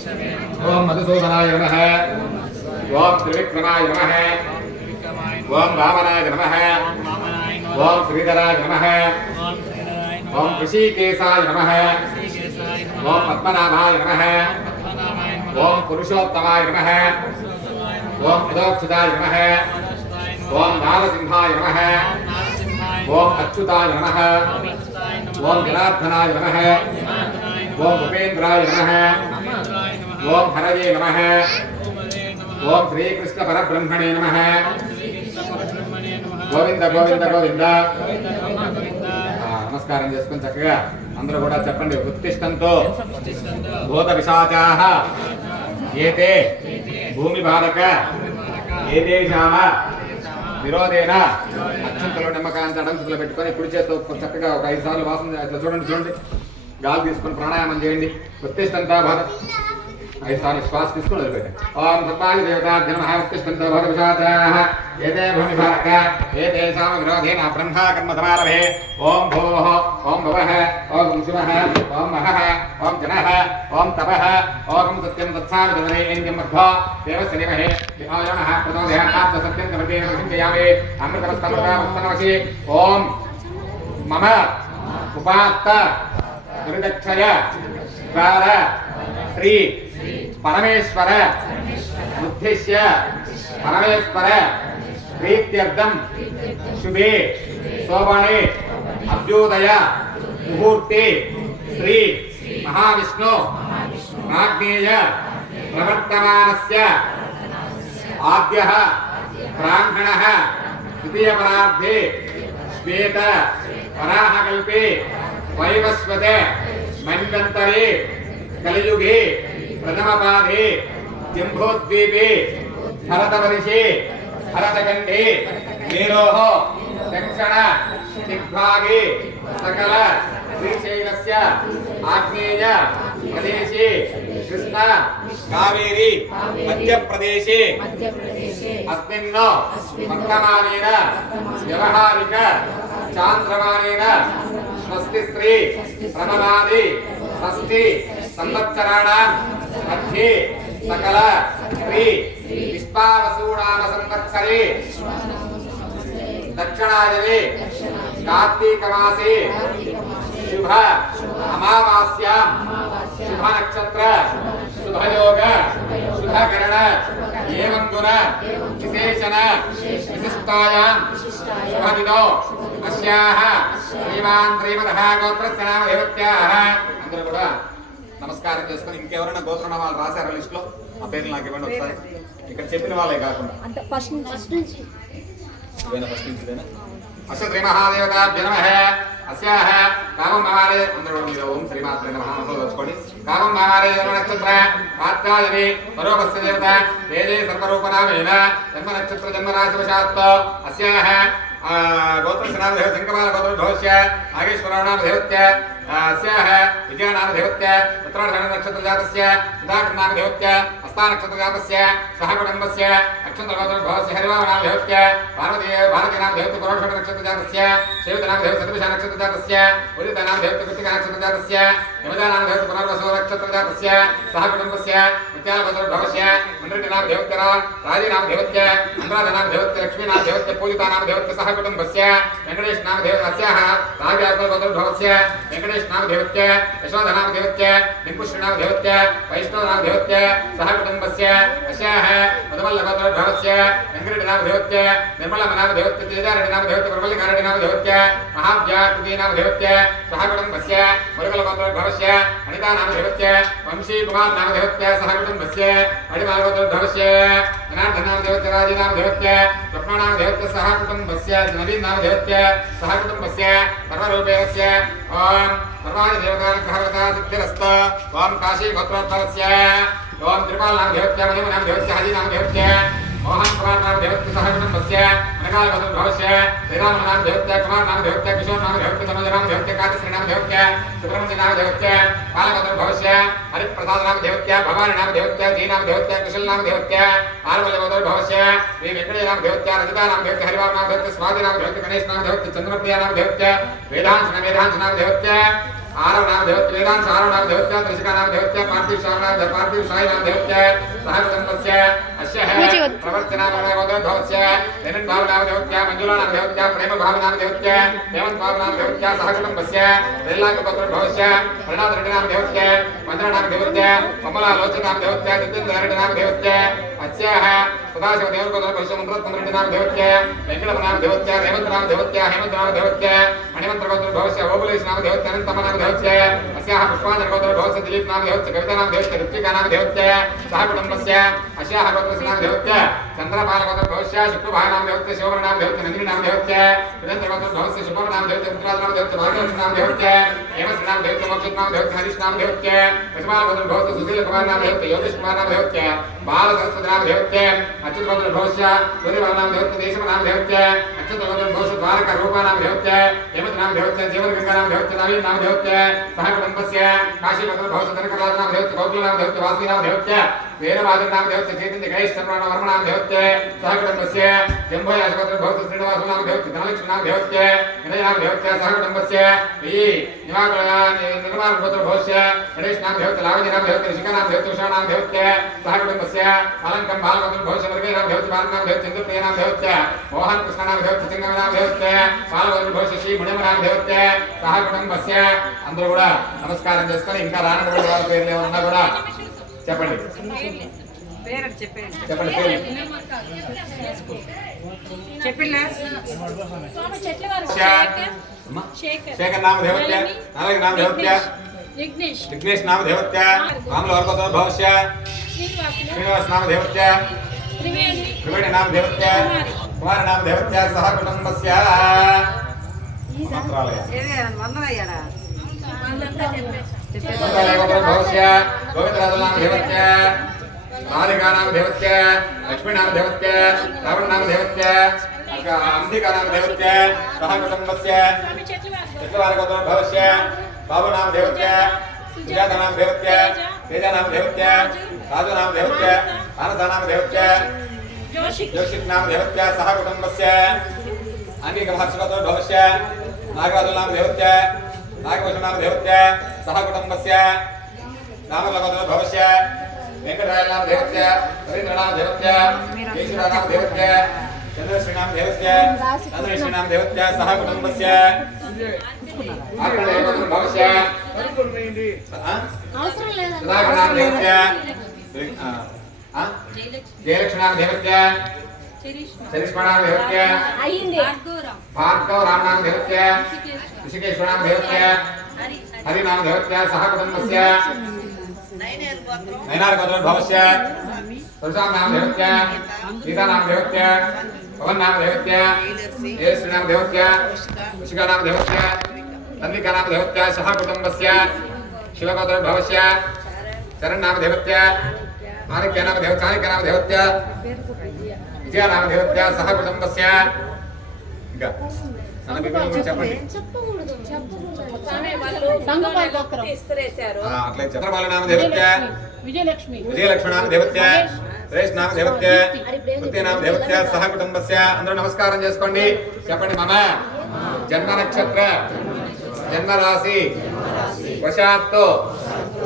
ओम मधुसूदनाय नमः ओम त्रिविक्रमाय नमः ओम वामनाय नमः ओम श्रीधराय नमः ओम ऋषिकेशाय नमः ओम पद्मनाभाय नमः ओम पुरुषोत्तमाय नमः ओम अदोक्षिताय नमः ओम नारसिंहाय नमः ओम अच्युताय नमः ओम जनार्दनाय नमः ओम भूपेन्द्राय नमः ओम हरये नमः ओम श्रीकृष्ण परब्रह्मणे नमः गोविंद गोविंद गोविंद नमस्कारं చేసుకొని చక్కగా అందరూ కూడా చెప్పండి ఉత్తిష్టంతో భూత విశాచాః ఏతే భూమి భారక ఏతేషామ విరోధేన అక్షంతలో నిమ్మకాంత అడంతులు పెట్టుకొని కుడి చేత్తో చక్కగా ఒక 5 సార్లు వాసన చూడండి గాలి తీసుకొని ప్రాణాయామం చేయండి ఉత్తిష్టంతా భారత 5 సార్లు శ్వాస తీసుకొని వదిలిపెట్టండి ఓం సత్పాలి దేవతాభ్య నమః ఉత్తిష్టంతో భూత విశాచాః ఏతే భూమి భారక ఏతేషామ విరోధేన బ్రహ్మా కర్మ సమారభే ఓం భూః ఓం భువః ఓం శివః ఓం మహః ఓం జనః ఓం తపః ఓం సత్యం తత్సావితుర్వరేణ్యం మధ్వా దేవస్య ధీమహి ధియోయోనః ప్రచోదయాత్ సత్యం కమపేన చింతయామి అమృతమస్తమృతమస్తనవశి ఓం మమ ఉపాత్త దుర్గక్షయ ద్వార శ్రీ పరమేశ్వర ఉద్దేశ్య పరమేశ్వర ప్రీత్యర్థం శుభే శోభనే అభ్యుదయ ముహూర్తే శ్రీ మహావిష్ణు ఆగ్నేయ ప్రవర్తమానస్య ఆద్యః బ్రాహ్మణః తృతీయ పరార్ధే శ్వేత వరాహకల్పే వైవస్వత మన్వంతరే కలియుగే ప్రథమపాదే జంబోద్వీపే భరతవర్షే భరతఖండే మేరోః దక్షిణ దిగ్భాగే సకల శ్రీశైలస్య ఆగ్నేయ ప్రదేశే కృష్ణ కావేరీ మధ్యప్రదేశే అస్మిన్ వర్తమానేన వ్యవహారిక చాంద్రమానేన స్వస్తి శ్రీ ప్రణవాది షష్ఠి సంవత్సరాణాం మధ్యే సకల శ్రీ విశ్వావసూనామ సంవత్సరే దక్షిణాయనే కార్తీక మాసే శుభ అమావాస్యాం శుభ నక్షత్ర శుభయోగ శుభకరణ ఏవం గుణ విశేషణ విశిష్టాయాం శుభదినో అస్యాః శ్రీమాన్ శ్రీమదః గోత్రస్య నామ దేవత్యాః అందరూ కూడా నమస్కారం చేసుకొని ఇంకెవరైనా గోత్రనామాలు రాశారా లిస్ట్ లో ఆ పేర్లు నాకు ఇవ్వండి ఒకసారి ఇక్కడ చెప్పిన వాళ్ళే కాకుండా ఫస్ట్ నుంచి అస్య శ్రీ మహాదేవతాభ్య నమః అస్యాః కామం మహారే అందరూ మీరు ఓం శ్రీమాత్రే నమః మంత్రం వచ్చుకోండి కామం మహారే జన్మ నక్షత్ర కాత్యాయని పరోపస్య దేవత వేదే సర్వరూపనామేన జన్మ నక్షత్ర జన్మ రాశి వశాత్ అస్యాః గోత్రస్య నామ దేవ సంకమాల గోత్ర భవస్య నాగేశ్వరాణామ దేవత్య अस्याः विजयनाम देवत्य उत्तरायण नक्षत्र जातस्य सुधाकर नाम देवत्य हस्ता नक्षत्र जातस्य सह कुटुंबस्य अक्षंत गोत्र भवस्य हरिवाम नाम देवत्य भारती नाम देवत्य पुरुष नक्षत्र जातस्य शेवत नाम देवत्य सतविषा नक्षत्र जातस्य उदित नाम देवत्य कृतिका नक्षत्र जातस्य यमजा नाम देवत्य पुनर्वसु नक्षत्र जातस्य सह कुटुंबस्य मिथ्याल गोत्र भवस्य मंडली नाम देवत्य राजी नाम देवत्य अनुराध नाम देवत्य लक्ष्मी नाम देवत्य पूजिता नाम देवत्य सह कुटुंबस्य वेंकटेश नाम देवत्य अस्याः राजा गोत्र भवस्य वेंकटेश नाम देवत्य यशोदा नाम देवत्य निपुष्ट नाम देवत्य वैष्णव नाम देवत्य सह कुटुंबस्य अस्याः मधुमल्ल गोत्र भवस्य वेंकटेश नाम देवत्य निर्मला नाम देवत्य तेजारेड्डी नाम देवत्य प्रबलिकारेड्डी नाम देवत्य महाव्याकृति नाम देवत्य सह कुटुंबस्य मुरुगल गोत्र भवस्य अनिता नाम देवत्य वंशी कुमार नाम देवत्य सह कुटुंबस्य अडिमाल गोत्र भवस्य जनार्दन नाम देवत्य राजी नाम देवत्य स्वप्न नाम देवत्य सह कुटुंबस्य नवीन नाम देवत्य सह कुटुंबस्य सर्वरूपेणस्य ओम सर्वाणि देवतानुग्रहवता सिद्धिरस्त ओम काशी गोत्रोद्भवस्य ओम त्रिपाल नाम देवत्य मणिम नाम देवत्य हरि नाम देवत्य मोहन कुमार नाम देवत्य सह कुटुंबस्य अनकाल गोत्रोद्भवस्य श्रीराम नाम देवत्य कुमार नाम देवत्य किशोर नाम देवत्य तनुज नाम देवत्य कादश्री नाम देवत्य सुब्रह्मण्य नाम देवत्य काल गोत्रोद्भवस्य हरिप्रसाद नाम देवत्य भवानी नाम देवत्य जी नाम देवत्य कुशल नाम देवत्य आरवल्य गोत्रोद्भवस्य श्री वेंकटेश नाम देवत्य रजिता नाम देवत्य हरिवाम नाम देवत्य स्वाति नाम देवत्य गणेश नाम देवत्य चंद्रप्रिया नाम देवत्य वेदांश नाम देवत्य आरव नाम देवत्य वेदांत आरव नाम देवत्य त्रिशिका नाम देवत्य पार्थिव साई नाम देवत्य सहकुटुम्बस्य अस्य प्रवर्त्य नाम भवस्य वेदन भाव नाम देवत्य मंजुला नाम देवत्य प्रेम भाव नाम देवत्य हेमंत भाव नाम देवत्य सहकुटुम्बस्य वेल्लाक पत्र भवस्य प्रणनाथ रेड्डी नाम देवत्य मंत्र नाम देवत्य कमला लोचन नाम देवत्य जितेंद्र रेड्डी नाम देवत्य अस्याः सदाशिव देवकोत्र भविष्य मंत्र रेड्डी नाम देवत्य वेंकट नाम देवत्य हेमंत नाम देवत्य मणिमंत्र गोत्र भवस्य ओबुलेश नाम देवत्य अनंतम नाम देवत्य अस्याः पुष्पांजन गोत्र भवस्य दिलीप नाम देवत्य कविता नाम देवत्य ऋत्विका नाम देवत्य सहकुटुम्बस्य अस्याः गोत्रस्य नाम देवत्य चंद्रपाल गोत्र भवस्य शुक्रभाय नाम देवत्य शिवमणि नाम देवत्य नंदिनी नाम देवत्य वीरेंद्र गोत्र भवस्य शुभम नाम देवत्य पुत्राज नाम देवत्य भागवत नाम देवत्य हेमस नाम देवत्य मोक्षित नाम देवत्य हरीश नाम देवत्य विस्माल गोत्र भवस्य सुशील कुमार नाम देवत्य योगेश कुमार नाम देवत्य बाल सरस्वती नाम देवत्य अच्युत गोत्र भवस्य सूर्यभाव नाम देवत्य देशम नाम देवत्य अच्युत गोत्र भवस्य द्वारका रूपा नाम देवत्य हेमंत नाम देवत्य जीवन गंगा नाम देवत्य नवीन नाम देवत्य सहकुटुम्बस्य काशी गोत्र भवस्य कनकराज नाम देवत्य गौकुल नाम देवत्य वासुकी नाम देवत्य वीरवादन नाम देवत्य चैतन्य गणेश चंद्रवाण वर्म नाम देवत्य सहकुटुम्बस्य जम्बो याशगोत्र भवस्य श्रीनिवास नाम देवत्य धनलक्ष्मी नाम देवत्य विनय नाम देवत्य सहकुटुम्बस्य निर्माण गोत्र भवस्य गणेश नाम देवत्य लावण्य नाम देवत्य ऋषिका नाम देवत्य उषा नाम देवत्य सहकुटुम्बस्य अलंकम बाल गोत्र भवस्य वर्गे नाम देवत्य बाल नाम देवत्य चंद्रप्रिय नाम देवत्य मोहन कृष्ण नाम देवत्य सिंगम नाम देवत्य बाल गोत्र भवस्य श्री मुनिम नाम देवत्य सहकुटुम्बस्य అందరూ కూడా నమస్కారం చేసుకొని ఇంకా రానటువంటి వాళ్ళ పేర్లు ఏమన్నా కూడా చెప్పండి చెప్పండి శేఖర్ నామ దేవత్య నాలుగు నామ దేవత్య విఘ్నేష్ నామ దేవత్య రాముల వర్గతో భవస్య శ్రీనివాస్ నామ దేవత్య త్రివేణి నామ దేవత్య కుమార నామ దేవత్య సహ కుటుంబస్య भवस्य गोविंदराज नाम देवत्य मालिका नाम देवत्य लक्ष्मी नाम देवत्य रावण नाम देवत्य अंबिका नाम देवत्य सह कुटुम्बस्य चक्रवार गोत्र भवस्य बाबू नाम देवत्य सुजाता नाम देवत्य तेजा नाम देवत्य राजू नाम देवत्य मानसा नाम देवत्य जोशित नाम देवत्य सह कुटुम्बस्य अनेक भाषा भवस्य नागराज नाम देवत्य नागभूषण नाम देवत्य सह कुटुम्बस्य नामलगोत्र भवस्य वेंकटराय नाम देवत्य रवींद्र नाम देवत्य केशव नाम देवत्य चंद्रश्री नाम देवत्य चंद्रश्री नाम देवत्य सह कुटुम्बस्य आकलगोत्र भवस्य सुधाकर नाम देवत्य जयलक्ष्मी नाम देवत्य चरिष्मा नाम देवत्य भार्गव राम नाम देवत्य ऋषिकेश्वर नाम देवत्य हरि नाम देवत्य सह कुटुम्बस्य नयनार गोत्र भवस्य तुलसाम नाम देवत्य सीता नाम देवत्य पवन नाम देवत्य श्री नाम देवत्य ऋषिका नाम देवत्य नंदिका नाम देवत्य सह कुटुम्बस्य शिवगोत्र भवस्य चरण नाम देवत्य माणिक्य नाम देवत्य चाणक्य नाम देवत्य विजय नाम देवत्य सह कुटुम्बस्य चंद्रबाल नाम देवत्य विजयलक्ष्मी नाम देवत्य सुरेश नाम देवत्य कृत्य नाम देवत्य सह कुटुम्बस्य अंदरू नमस्कारं చేసుకోండి చెప్పండి మమ జన్మ నక్షత్ర జన్మ రాశి వశాత్తు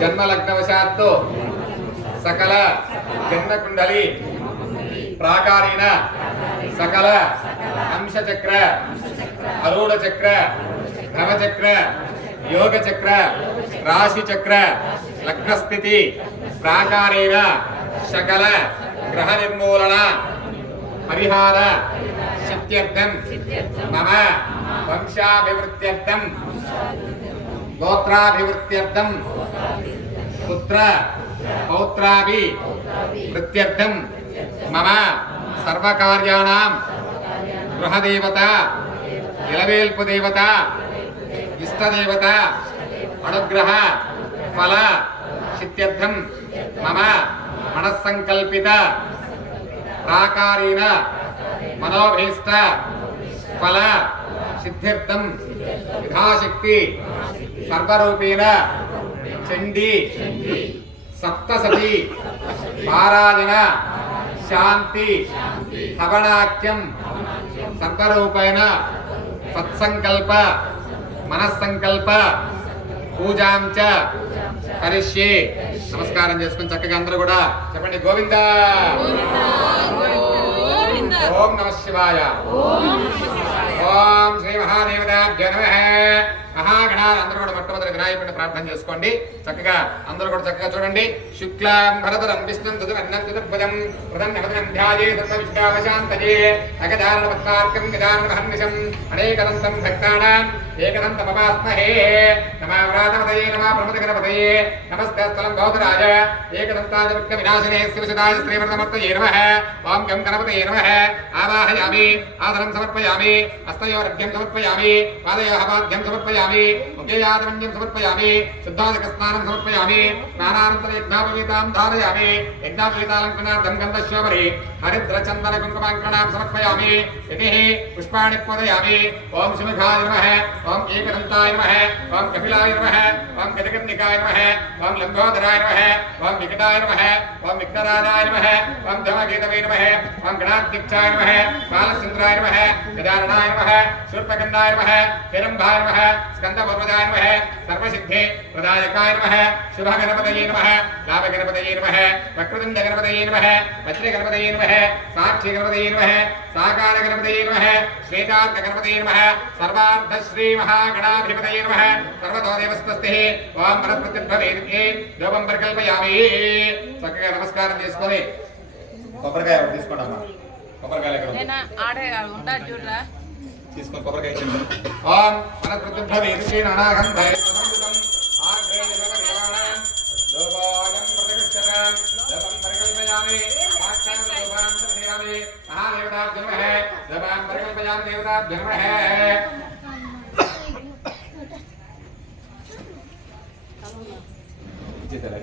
జన్మ లగ్న వశాత్తు సకల జన్మ కుండలి ప్రాకారీణ सकल अंश चक्र अरूढ़ चक्र नव चक्र योग चक्र राशि चक्र लग्न स्थिति प्राकारेण सकल ग्रह निर्मूलन परिहार सिद्ध्यर्थं मम वंशाभिवृद्ध्यर्थं गोत्राभिवृद्ध्यर्थं पुत्र पौत्राभिवृद्ध्यर्थं मम सर्वकार्याणां गृहदेवता इलवेल्पु देवता इष्टदेवता अनुग्रह फल सिद्ध्यर्थं मम मनस्संकल्पित प्राकारेण मनोभीष्ट फल सिद्ध्यर्थं यथाशक्ति सर्वरूपेण चंडी सप्तशती पारायण शांति हवनाख्यम सर्वरूपेण सत्संकल्प मनस्संकल्प పూజాం చ కరిష్యే. నమస్కారం చేసుకుని చక్కగా అందరూ కూడా చెప్పండి గోవింద. ఓం నమః శివాయ. ఓం శ్రీ మహాదేవతాభ్యో నమః. మహాగణాలు అందరూ కూడా మొట్టమొదటి వినాయకుడిని ప్రార్థన చేసుకోండి. చక్కగా అందరూ కూడా చక్కగా చూడండి. శుక్లాం భరతరం విష్ణుం తదుర్ణం చతుర్భుజం ప్రసన్నవదనం ధ్యాయే సర్వవిద్యావశాంతయే అగజానన పద్మార్కం గజానన మహర్నిశం అనేకదంతం భక్తానాం ఏకదంతమపాస్మహే. నమః వ్రాతపతయే నమః ప్రమదగణపతయే నమస్తేస్థలం భౌతరాజ ఏకదంతాయ విఘ్న వినాశినే శివసుదాయ శ్రీవర్ధమూర్తయే నమః. ఓం గం గణపతయే నమః. ఆవాహయామి ఆదరం సమర్పయామి హస్తయోరర్ఘ్యం సమర్పయామి పాదయోః పాద్యం సమర్పయామి ముఖ్యయాదమన్యం సమర్పయామి శుద్ధాధిక స్నానం సమర్పయామి స్నానానంతర యజ్ఞాపవీతాం ధారయామి యజ్ఞాపవీతాలంకనార్థం గంధశోభరి హరిద్ర చందన కుంకుమాంకణాం సమర్పయామి యతి పుష్పాణి పూజయామి. ఓం శివఖాయ నమః. ఓం ఏకదంతాయ నమః. ఓం కపిలాయ నమః. ఓం గజకర్ణికాయ నమః. ఓం లంబోదరాయ నమః. ఓం వికటాయ నమః. ఓం విఘ్నరాజాయ నమః. ఓం ధమకేతవే నమః. ఓం గణాధ్యక్షాయ నమః. బాలచంద్రాయ నమః. గజాననాయ నమః. శూర్పకర్ణాయ నమః. హిరంభాయ నమః. స్కందపర్వతాయ నమః. సర్వసిద్ధి ప్రదాయకాయ నమః. శుభగణపతయే నమః. లాభగణపతయే నమః. వక్రతుండ గణపతయే నమః. వజ్రగణపతయే నమః. సాక్షి గణపతయే నమః. సాకార గణపతయే నమః. శ్వేతార్క గణపతయే నమః. సర్వార్థ శ్రీ మహాగణాధిపతయే నమః. సర్వతో దేవస్తస్థిః. ఓం వనస్పతిర్భవేదికే ధూపం పరికల్పయామి. చక్కగా నమస్కారం చేసుకొని కొబ్బరికాయ ఒకటి తీసుకోండి అమ్మా. కొబ్బరికాయలు ఎక్కడ తీసుకొని కొబ్బరికాయ ఇచ్చింది. ఓం వనస్పతిర్భవేదికే నానాగం ధైర్యం ఆగ్రేయదేవానాం ధూపోయం ప్రతిగృహ్యతాం ధూపం పరికల్పయామి. సాక్షాద్ ధూపాం సమర్పయామి. మహాదేవతాభ్యో నమః. ధూపాం పరికల్పయామి దేవతాభ్యో నమః. ఇచ్చేసారా?